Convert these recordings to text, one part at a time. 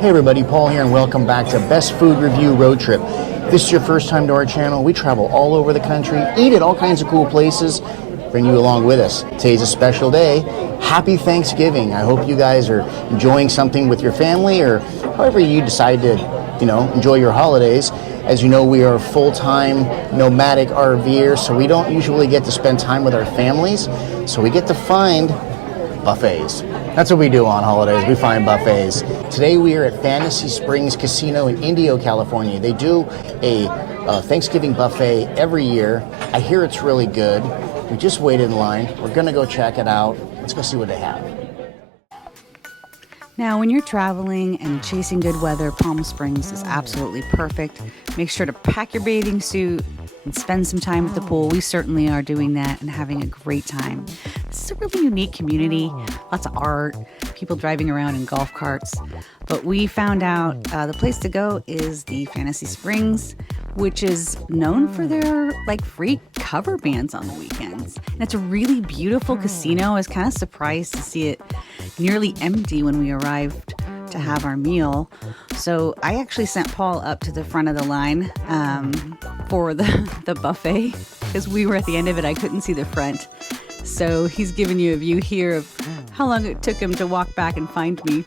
Hey everybody, Paul here and welcome back to Best Food Review Road Trip. If this is your first time to our channel, we travel all over the country, eat at all kinds of cool places, bring you along with us. Today's a special day. Happy Thanksgiving. I hope you guys are enjoying something with your family or however you decide to, enjoy your holidays. As you know, we are full-time nomadic RVers, so we don't usually get to spend time with our families, so we get to find buffets. That's what we do on holidays. We find buffets. Today we are at Fantasy Springs Casino in Indio, California. They do a Thanksgiving buffet every year. I hear it's really good. We just waited in line. We're gonna go check it out. Let's go see what they have. Now, when you're traveling and chasing good weather, Palm Springs is absolutely perfect. Make sure to pack your bathing suit and spend some time at the pool. We certainly are doing that and having a great time. This is a really unique community, lots of art, people driving around in golf carts. But we found out the place to go is the Fantasy Springs, which is known for their free cover bands on the weekends. And it's a really beautiful casino. I was kind of surprised to see it nearly empty when we arrived to have our meal. So I actually sent Paul up to the front of the line for the buffet because we were at the end of it. I couldn't see the front. So he's giving you a view here of how long it took him to walk back and find me.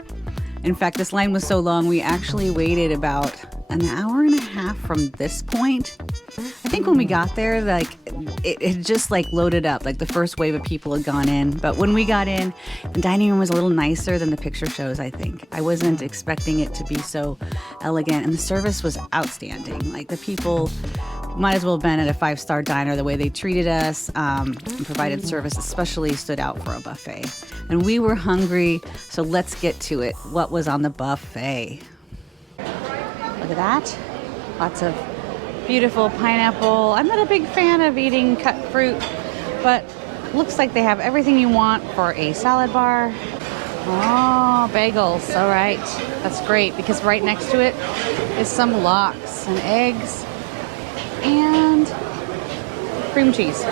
In fact, this line was so long, we actually waited about an hour and a half from this point. I think when we got there, it just loaded up, the first wave of people had gone in. But when we got in, the dining room was a little nicer than the picture shows, I think. I wasn't expecting it to be so elegant, and the service was outstanding. The people might as well have been at a 5-star diner. The way they treated us and provided service especially stood out for a buffet. And we were hungry, so let's get to it. What was on the buffet? Look at that. Lots of beautiful pineapple. I'm not a big fan of eating cut fruit, but looks like they have everything you want for a salad bar. Oh, bagels. All right. That's great because right next to it is some lox and eggs and cream cheese.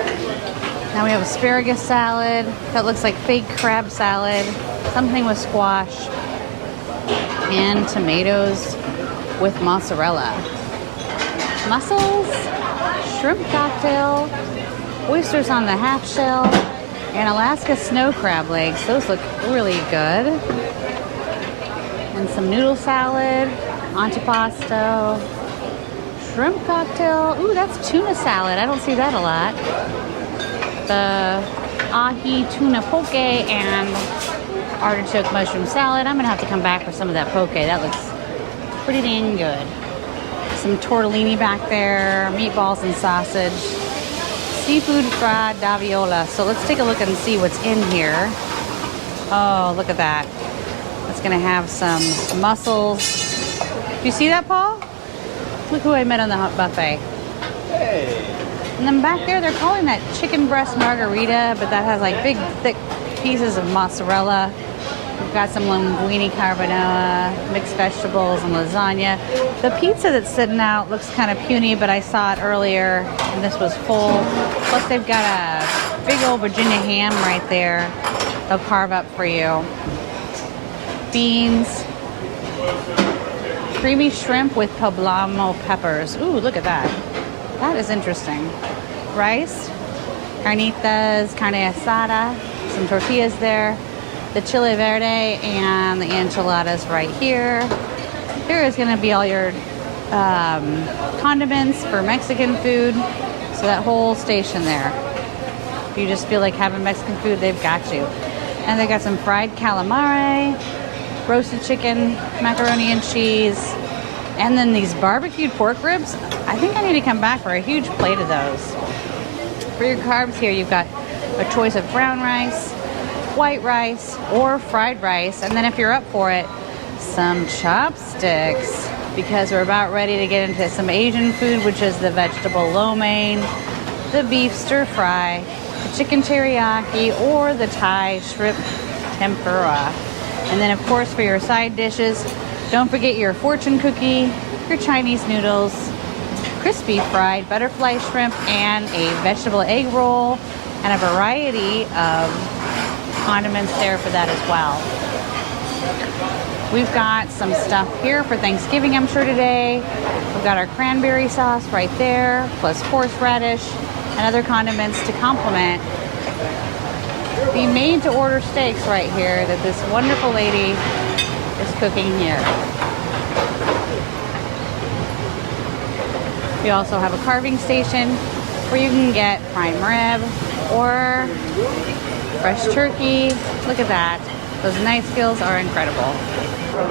Now we have asparagus salad. That looks like fake crab salad. Something with squash and tomatoes with mozzarella. Mussels, shrimp cocktail, oysters on the half shell, and Alaska snow crab legs. Those look really good. And some noodle salad, antipasto, shrimp cocktail. Ooh, that's tuna salad. I don't see that a lot. The ahi tuna poke and artichoke mushroom salad. I'm gonna have to come back for some of that poke. That looks pretty dang good. Some tortellini back there, meatballs and sausage, seafood fried daviola. So let's take a look and see what's in here. Oh, look at that. It's gonna have some mussels. Do you see that, Paul? Look who I met on the hot buffet. Hey. And then back there, they're calling that chicken breast margarita, but that has big, thick pieces of mozzarella. We've got some linguine carbonara, mixed vegetables, and lasagna. The pizza that's sitting out looks kind of puny, but I saw it earlier, and this was full. Plus, they've got a big old Virginia ham right there. They'll carve up for you. Beans, creamy shrimp with poblano peppers. Ooh, look at that. That is interesting. Rice, carnitas, carne asada, some tortillas there. The chile verde and the enchiladas right here. Here is going to be all your condiments for Mexican food. So that whole station there. If you just feel like having Mexican food, they've got you. And they got some fried calamari, roasted chicken, macaroni and cheese, and then these barbecued pork ribs. I think I need to come back for a huge plate of those. For your carbs here, you've got a choice of brown rice, white rice, or fried rice. And then if you're up for it, some chopsticks, because we're about ready to get into some Asian food, which is the vegetable lo mein, the beef stir fry, the chicken teriyaki, or the Thai shrimp tempura. And then of course for your side dishes, don't forget your fortune cookie, your Chinese noodles, crispy fried butterfly shrimp, and a vegetable egg roll, and a variety of condiments there for that as well. We've got some stuff here for Thanksgiving, I'm sure, today. We've got our cranberry sauce right there, plus horseradish and other condiments to complement the made-to-order steaks right here that this wonderful lady is cooking here. We also have a carving station where you can get prime rib or fresh turkey. Look at that. Those knife skills are incredible.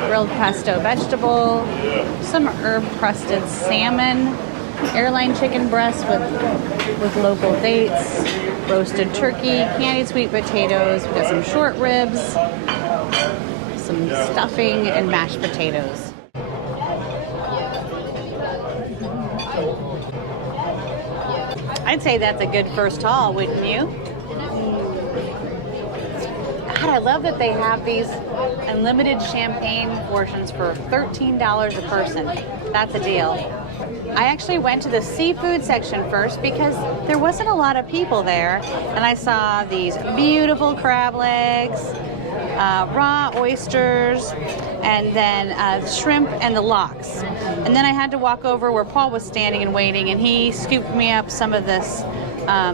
Grilled pesto vegetable, some herb-crusted salmon, airline chicken breast with local dates, roasted turkey, candied sweet potatoes. We've got some short ribs, some stuffing, and mashed potatoes. I'd say that's a good first haul, wouldn't you? God, I love that they have these unlimited champagne portions for $13 a person. That's a deal. I actually went to the seafood section first because there wasn't a lot of people there, and I saw these beautiful crab legs, raw oysters, and then shrimp and the lox. And then I had to walk over where Paul was standing and waiting, and he scooped me up some of this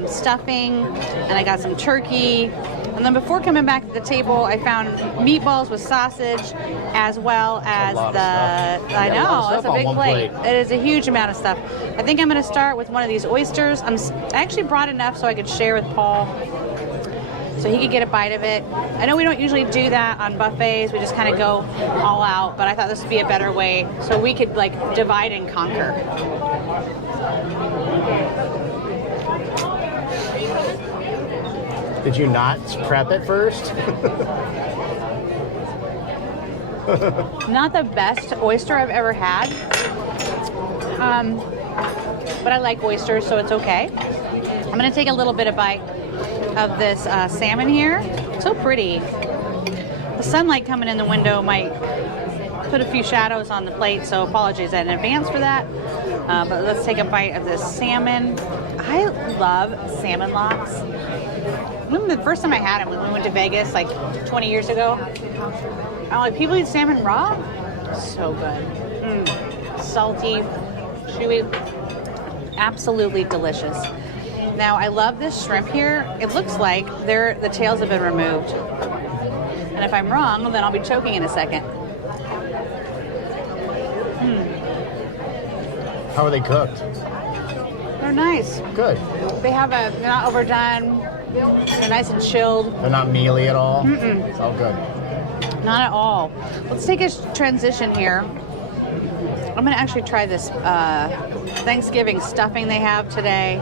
stuffing, and I got some turkey. And then before coming back to the table, I found meatballs with sausage, as well as I know, it's a big plate. It is a huge amount of stuff. I think I'm going to start with one of these oysters. I actually brought enough so I could share with Paul, so he could get a bite of it. I know we don't usually do that on buffets. We just kind of go all out, but I thought this would be a better way so we could like divide and conquer. Did you not prep it first? Not the best oyster I've ever had, but I like oysters, so it's okay. I'm gonna take a little bit of bite of this salmon here. So pretty. The sunlight coming in the window might put a few shadows on the plate, so apologies in advance for that. But let's take a bite of this salmon. I love salmon lox. The first time I had it when we went to Vegas like 20 years ago, I'm like, people eat salmon raw? So good. Salty, chewy, absolutely delicious. Now, I love this shrimp here. It looks like the tails have been removed. And if I'm wrong, then I'll be choking in a second. How are they cooked? They're nice. Good. They're not overdone. They're nice and chilled. They're not mealy at all? It's all good. Not at all. Let's take a transition here. I'm going to actually try this Thanksgiving stuffing they have today.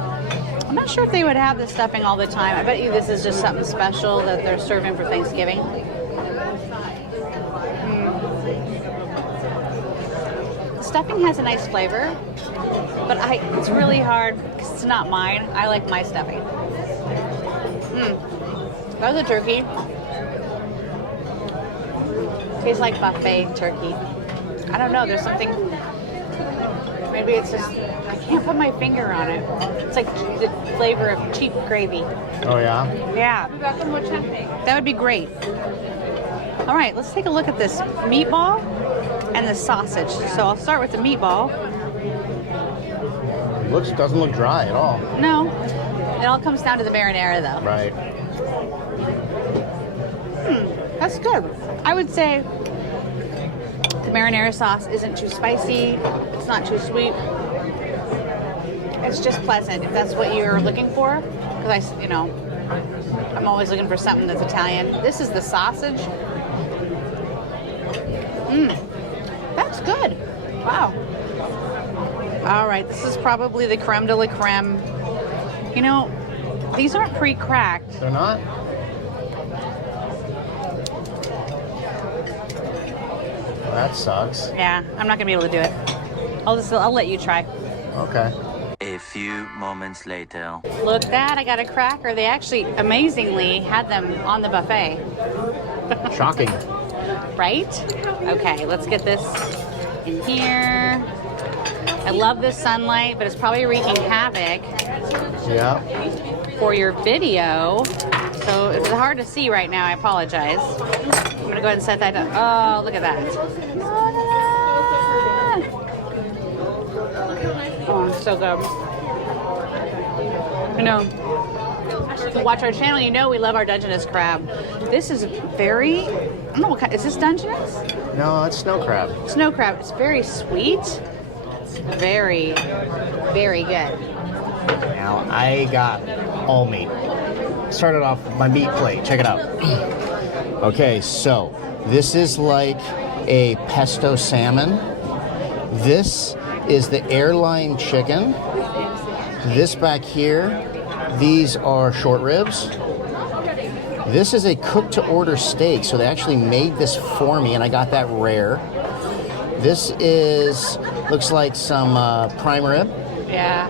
I'm not sure if they would have this stuffing all the time. I bet you this is just something special that they're serving for Thanksgiving. The stuffing has a nice flavor, but it's really hard because it's not mine. I like my stuffing. That was a turkey. Tastes like buffet turkey. I don't know, there's something, maybe it's just, I can't put my finger on it. It's like the flavor of cheap gravy. Oh yeah? Yeah. That would be great. All right, let's take a look at this meatball and the sausage. So I'll start with the meatball. Doesn't look dry at all. No. It all comes down to the marinara though. Right. That's good. I would say the marinara sauce isn't too spicy. It's not too sweet. It's just pleasant if that's what you're looking for. Because I'm always looking for something that's Italian. This is the sausage. That's good. Wow. All right, this is probably the creme de la creme. These aren't pre-cracked. They're not? Well, that sucks. Yeah, I'm not gonna be able to do it. I'll let you try. Okay. A few moments later. Look, that I got a cracker. They actually amazingly had them on the buffet. Shocking. Right? Okay, let's get this in here. I love this sunlight, but it's probably wreaking havoc. Yeah. for your video. So it's hard to see right now. I apologize. I'm gonna go ahead and set that up. Oh, look at that. Look at that. Oh, so good. I know. If you watch our channel, you know we love our Dungeness crab. This is very, I don't know what kind, is this Dungeness? No, it's snow crab. Snow crab. It's very sweet. It's very, very good. Now, I got all meat. Started off with my meat plate. Check it out. Okay, so this is like a pesto salmon. This is the airline chicken. This back here, these are short ribs. This is a cook-to-order steak, so they actually made this for me, and I got that rare. This is, looks like some prime rib. Yeah.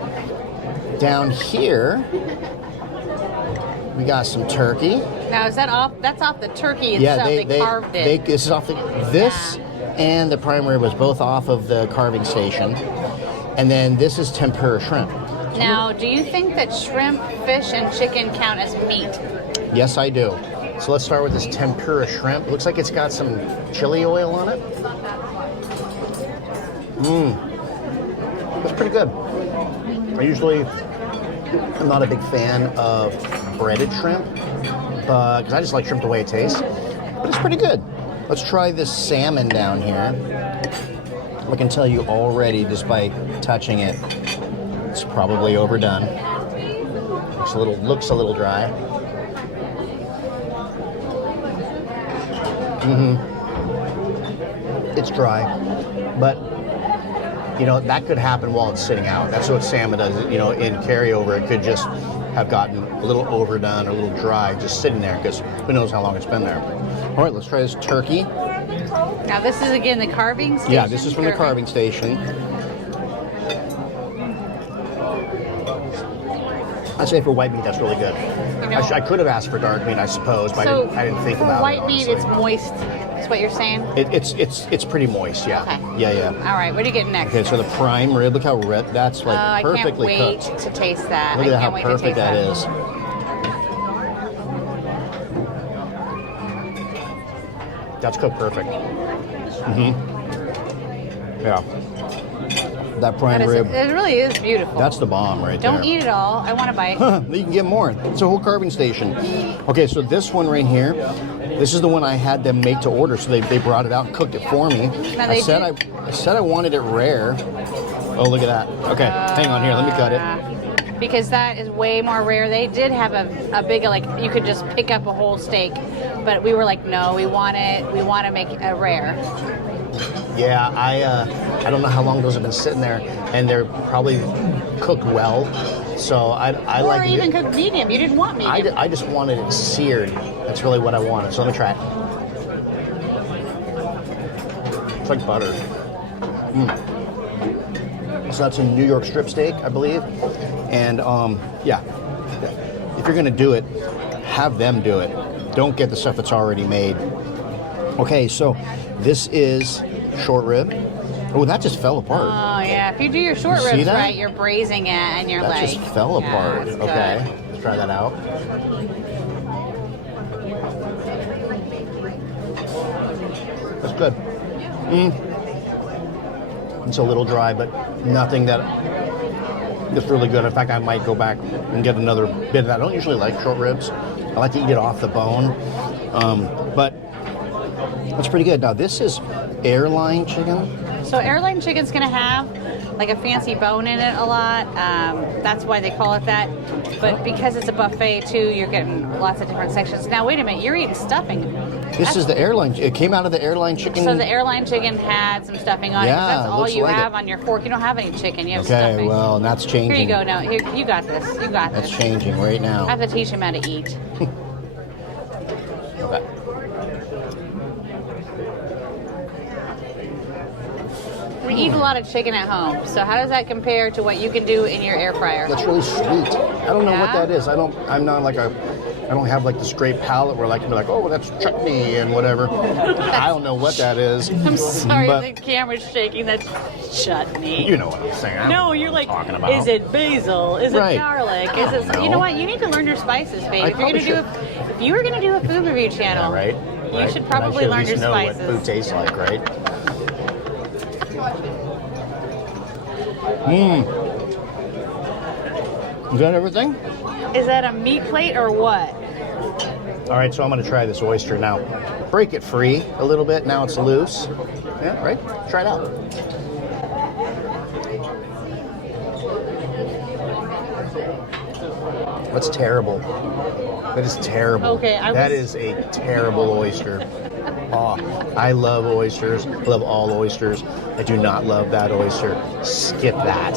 Down here, we got some turkey. Now, is that off? That's off the turkey itself. Yeah, they carved it. This is off the, this and the prime rib was both off of the carving station. And then this is tempura shrimp. Now, do you think that shrimp, fish, and chicken count as meat? Yes, I do. So let's start with this tempura shrimp. It looks like it's got some chili oil on it. That's pretty good. I usually am not a big fan of breaded shrimp, because I just like shrimp the way it tastes. But it's pretty good. Let's try this salmon down here. I can tell you already just by touching it, it's probably overdone. Looks a little dry. It's dry, but you know that could happen while it's sitting out. That's what salmon does. You know, in carryover, it could just have gotten a little overdone or a little dry, just sitting there, because who knows how long it's been there. All right, let's try this turkey. Now, this is again the carving station? Yeah, this is from the carving station. I'd say for white meat, that's really good. You know, I could have asked for dark meat, I suppose, but I didn't think about it. White meat, it's moist. That's what you're saying? It's pretty moist, yeah. Okay. Yeah. All right, what are you getting next? Okay, so the prime rib, look how red, that's like perfectly I can't wait cooked. to taste that. Look at how I can't wait to perfect taste that is. That's cooked perfect. Yeah. That prime rib. It really is beautiful. That's the bomb right there. Don't eat it all. I want to bite. You can get more. It's a whole carving station. Okay, so this one right here, this is the one I had them make to order. So they brought it out and cooked it for me. I said I wanted it rare. Oh, look at that. Okay, hang on here. Let me cut it. Because that is way more rare. They did have a big, like, you could just pick up a whole steak. But we were like, no, we want to make it a rare. Yeah, I don't know how long those have been sitting there, and they're probably cooked well. So I like. Or even cooked medium. You didn't want medium. I just wanted it seared. That's really what I wanted. So let me try it. It's like butter. So that's a New York strip steak, I believe. And yeah, if you're gonna do it, have them do it. Don't get the stuff that's already made. Okay, so this is short rib. Oh, that just fell apart. Oh yeah, if you do your short ribs right, you're braising it and you're that just fell apart. Okay, let's try that out. That's good. It's a little dry, but nothing that is really good. In fact, I might go back and get another bit of that. I don't usually like short ribs. I like to eat it off the bone, but that's pretty good. Now, this is airline chicken. So airline chicken's going to have like a fancy bone in it a lot. That's why they call it that. But because it's a buffet too, you're getting lots of different sections. Now, wait a minute, you're eating stuffing. This is the airline. It came out of the airline chicken. So the airline chicken had some stuffing on it. That's all you have on your fork. You don't have any chicken. You have stuffing. Okay, well, that's changing. Here you go. Now, here, you got this. You got this. That's changing right now. I have to teach him how to eat. Okay. We eat a lot of chicken at home. So how does that compare to what you can do in your air fryer? That's really sweet. I don't know what that is. I'm not like a I don't have like this great palate where I can be like, oh, that's chutney and whatever. I don't know what that is. I'm sorry, but the camera's shaking. That's chutney. you know what I'm saying. I don't know No, what you're I'm like, talking about. is it basil? Is Right. it garlic? Is it? know. You know what? You need to learn your spices, babe. I If you're gonna do if you were gonna do a food review channel, Right? you should And probably I learn at your least know spices. what food tastes like, right? Is that everything? Is that a meat plate or what? All right, so I'm going to try this oyster now. Break it free a little bit. Now it's loose. Yeah, right? Try it out. That's terrible. That is terrible. Okay, that is a terrible oyster. Oh, I love oysters. I love all oysters. I do not love that oyster. Skip that.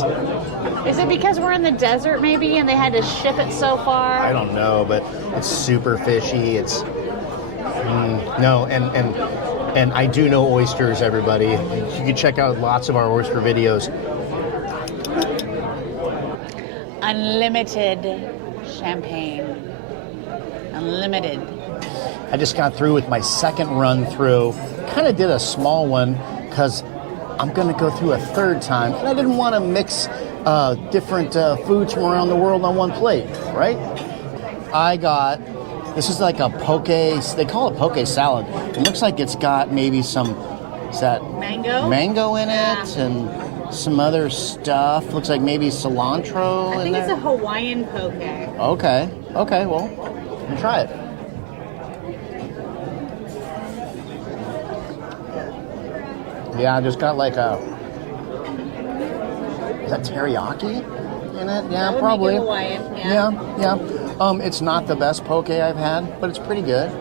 Is it because we're in the desert maybe and they had to ship it so far? I don't know, but it's super fishy. It's no, and I do know oysters, everybody. You can check out lots of our oyster videos. Unlimited champagne. Unlimited. I just got through with my second run through. Kind of did a small one because I'm going to go through a third time, and I didn't want to mix different foods from around the world on one plate, right? I got, this is like a poke, they call it poke salad. It looks like it's got maybe some, is that Mango? mango in it Yeah. and some other stuff. Looks like maybe cilantro I in think there. it's a Hawaiian poke. Okay, well, let me try it. Yeah, I just got like a, is that teriyaki in it? Yeah, That would probably. make it Hawaiian, yeah. Yeah. It's not the best poke I've had, but it's pretty good.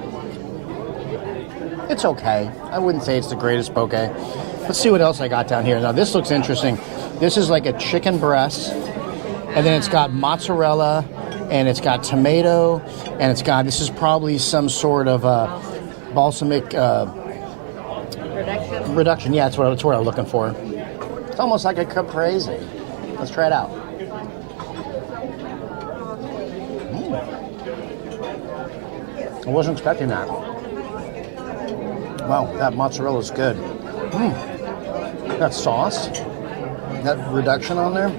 It's okay. I wouldn't say it's the greatest poke. Let's see what else I got down here. Now, this looks interesting. This is like a chicken breast, and then it's got mozzarella, and it's got tomato, and it's got, this is probably some sort of balsamic reduction. Yeah, that's what I'm looking for. It's almost like a caprese. Let's try it out. I wasn't expecting that. Wow, that mozzarella is good. That sauce, that reduction on there,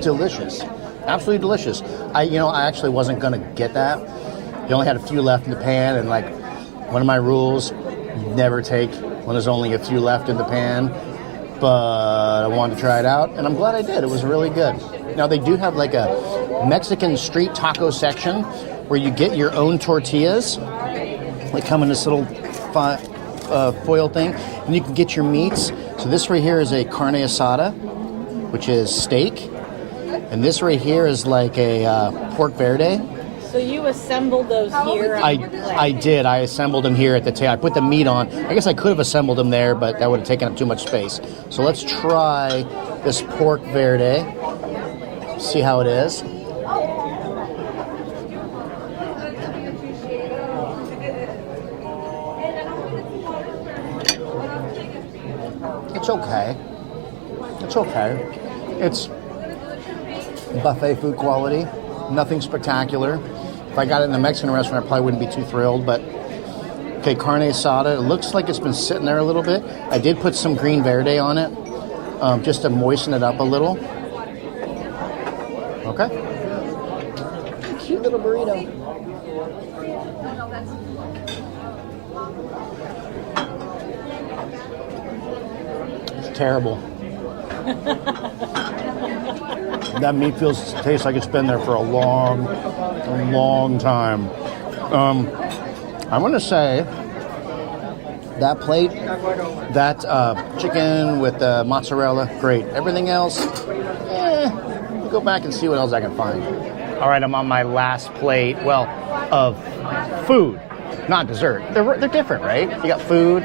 delicious. Absolutely delicious. I actually wasn't gonna get that. You only had a few left in the pan, and like one of my rules, never take when there's only a few left in the pan. But I wanted to try it out, and I'm glad I did. It was really good. Now they do have like a Mexican street taco section where you get your own tortillas. They come in this little foil thing, and you can get your meats. So this right here is a carne asada, which is steak, and this right here is like a pork verde. So you assembled those here on your plate? I did. I assembled them here at the table. I put the meat on. I guess I could have assembled them there, but that would have taken up too much space. So let's try this pork verde. See how it is. It's okay. It's okay. It's buffet food quality. Nothing spectacular. If I got it in a Mexican restaurant, I probably wouldn't be too thrilled, but okay, carne asada. It looks like it's been sitting there a little bit. I did put some green verde on it, just to moisten it up a little. Okay. Cute little burrito. It's terrible. That meat tastes like it's been there for a long time. I'm going to say that plate, that chicken with the mozzarella, great. Everything else, I'll go back and see what else I can find. All right, I'm on my last plate, well, of food, not dessert. They're different, right? You got food,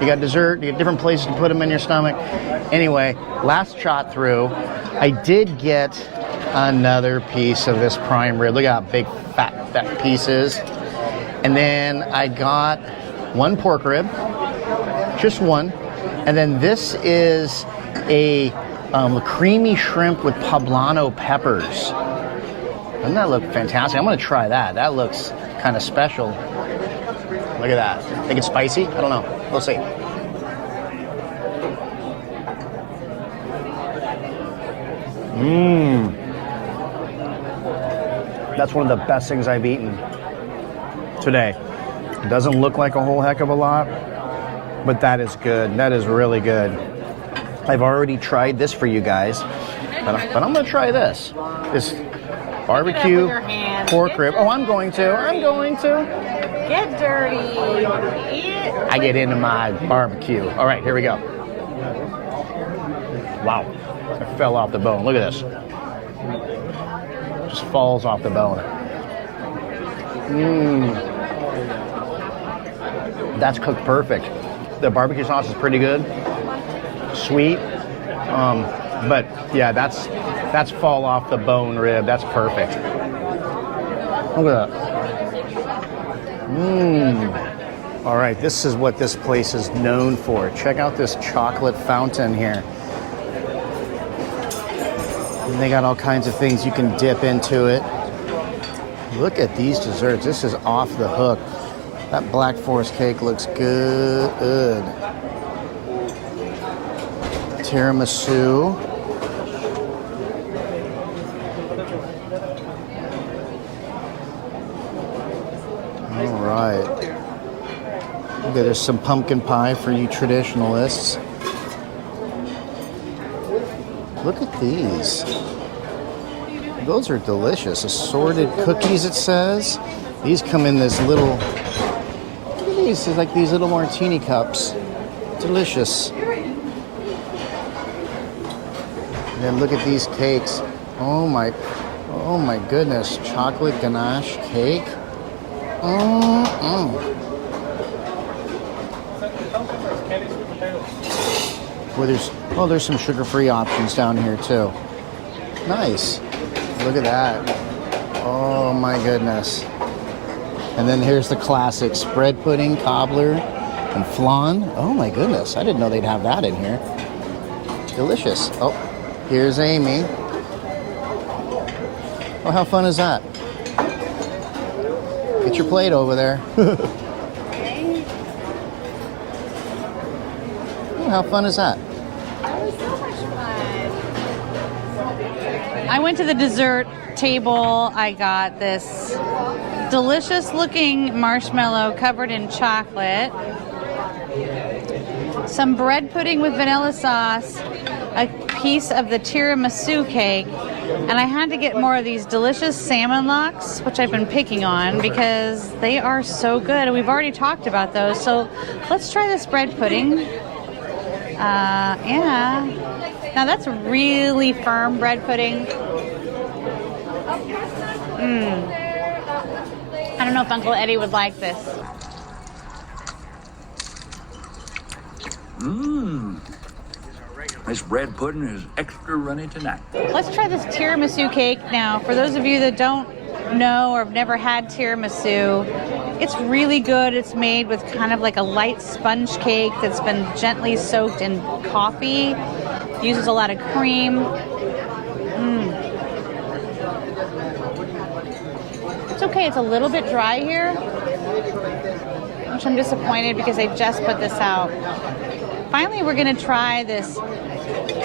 you got dessert, you got different places to put them in your stomach. Anyway, last shot through, I did get another piece of this prime rib. Look at how big, fat pieces. And then I got one pork rib, just one. And then this is a creamy shrimp with poblano peppers. Doesn't that look fantastic? I'm gonna try that. That looks kind of special. Look at that. Think it's spicy? I don't know. We'll see. Mmm. That's one of the best things I've eaten today. It doesn't look like a whole heck of a lot, but that is good. That is really good. I've already tried this for you guys, but I'm gonna try this. This barbecue pork rib. Oh, I'm going to. Get dirty. Eat. I get into my barbecue. All right, here we go. Wow, it fell off the bone. Look at this. Just falls off the bone. Mmm. That's cooked perfect. The barbecue sauce is pretty good. Sweet. But yeah, that's fall off the bone rib. That's perfect. Look at that. Mmm. All right, this is what this place is known for. Check out this chocolate fountain here. And they got all kinds of things you can dip into it. Look at these desserts. This is off the hook. That Black Forest cake looks good. Tiramisu. All right. Okay, there's some pumpkin pie for you traditionalists. Look at these. Those are delicious. Assorted cookies, it says. These come in this little, look at these. It's like these little martini cups. Delicious. And then look at these cakes. Oh my goodness. Chocolate ganache cake. Well, there's some sugar-free options down here too. Nice. Look at that. Oh my goodness. And then here's the classic spread pudding, cobbler, and flan. Oh my goodness. I didn't know they'd have that in here. Delicious. Oh, here's Amy. Oh, how fun is that? Get your plate over there. Oh, how fun is that? I went to the dessert table. I got this delicious looking marshmallow covered in chocolate, some bread pudding with vanilla sauce, a piece of the tiramisu cake, and I had to get more of these delicious salmon lox, which I've been picking on because they are so good. And we've already talked about those. So let's try this bread pudding. Yeah. Now that's really firm bread pudding. I don't know if Uncle Eddie would like this. This bread pudding is extra runny tonight. Let's try this tiramisu cake now. For those of you that don't know or have never had tiramisu, it's really good. It's made with kind of like a light sponge cake that's been gently soaked in coffee. Uses a lot of cream. It's okay, it's a little bit dry here, which I'm disappointed because I just put this out. Finally, we're gonna try this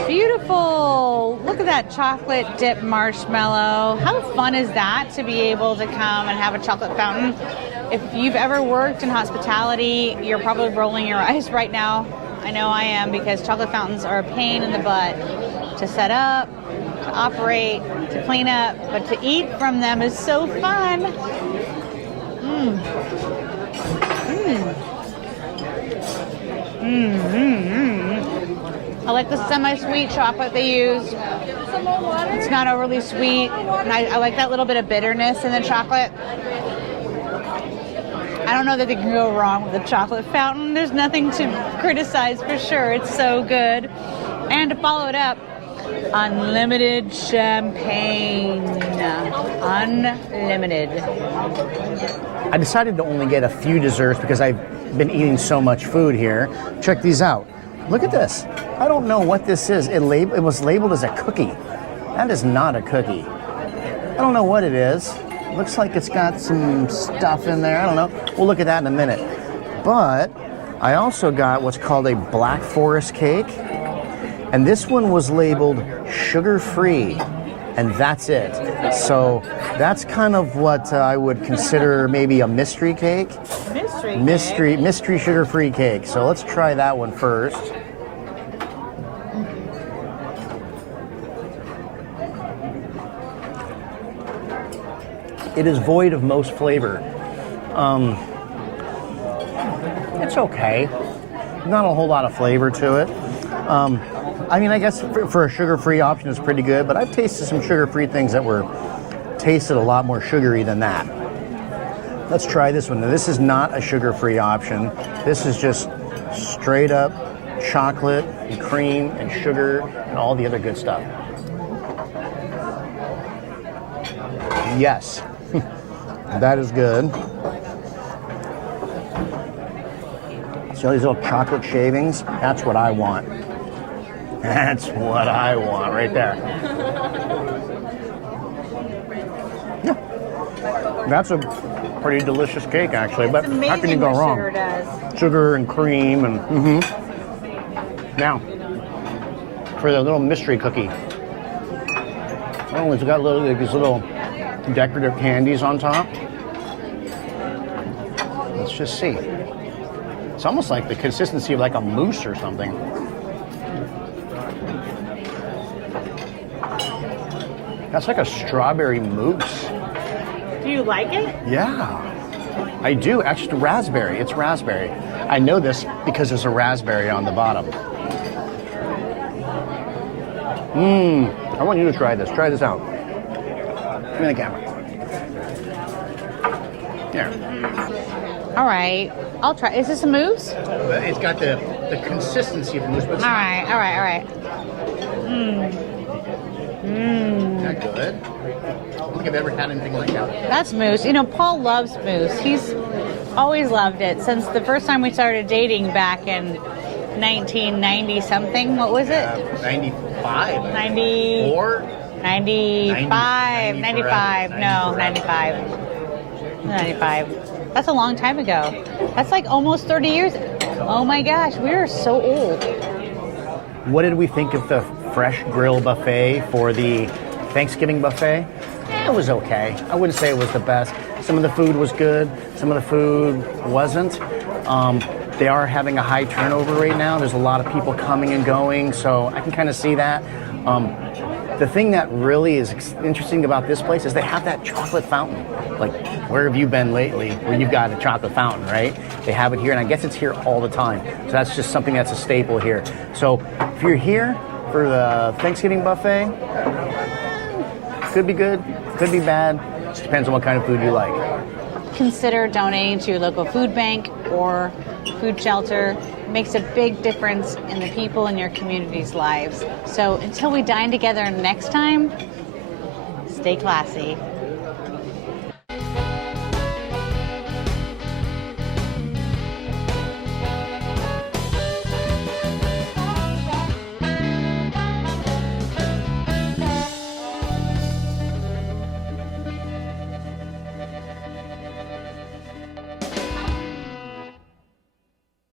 beautiful, look at that chocolate dip marshmallow. How fun is that to be able to come and have a chocolate fountain? If you've ever worked in hospitality, you're probably rolling your eyes right now. I know I am, because chocolate fountains are a pain in the butt to set up, to operate, to clean up, but to eat from them is so fun. I like the semi-sweet chocolate they use. It's not overly sweet. And I like that little bit of bitterness in the chocolate. I don't know that they can go wrong with a chocolate fountain. There's nothing to criticize for sure. It's so good. And to follow it up, unlimited champagne. Unlimited. I decided to only get a few desserts because I've been eating so much food here. Check these out. Look at this. I don't know what this is. It was labeled as a cookie. That is not a cookie. I don't know what it is. Looks like it's got some stuff in there. I don't know. We'll look at that in a minute. But I also got what's called a Black Forest cake. And this one was labeled sugar-free. And that's it. So that's kind of what I would consider maybe a mystery cake. Mystery sugar-free cake. So let's try that one first. It is void of most flavor. It's okay. Not a whole lot of flavor to it. I mean, I guess for a sugar-free option, it's pretty good, but I've tasted some sugar-free things that were tasted a lot more sugary than that. Let's try this one. Now, this is not a sugar-free option. This is just straight up chocolate and cream and sugar and all the other good stuff. Yes, that is good. See all these little chocolate shavings? That's what I want. That's what I want right there. Yeah. That's a pretty delicious cake, actually. But how can you go wrong? Sugar does. Sugar and cream and Now, for the little mystery cookie. Oh, it's got these little decorative candies on top. Let's just see. It's almost like the consistency of like a mousse or something. That's like a strawberry mousse. Do you like it? Yeah, I do. Actually, raspberry. It's raspberry. I know this because there's a raspberry on the bottom. I want you to try this. Try this out. Give me the camera. Here. All right. I'll try. Is this a mousse? It's got the consistency of the mousse. But All right. Is that good? I don't think I've ever had anything like that. That's mousse. You know, Paul loves mousse. He's always loved it since the first time we started dating back in 1990 something. What was it? 95. 94? 95. 95. No, 95. 95. That's a long time ago. That's like almost 30 years. Oh my gosh, we are so old. What did we think of the fresh grill buffet for the Thanksgiving buffet? It was okay. I wouldn't say it was the best. Some of the food was good. Some of the food wasn't. They are having a high turnover right now. There's a lot of people coming and going, so I can kind of see that. The thing that really is interesting about this place is they have that chocolate fountain. Like, where have you been lately where you've got a chocolate fountain, right? They have it here, and I guess it's here all the time. So that's just something that's a staple here. So if you're here for the Thanksgiving buffet, could be good, could be bad. Just depends on what kind of food you like. Consider donating to your local food bank or food shelter. It makes a big difference in the people in your community's lives. So until we dine together next time, stay classy.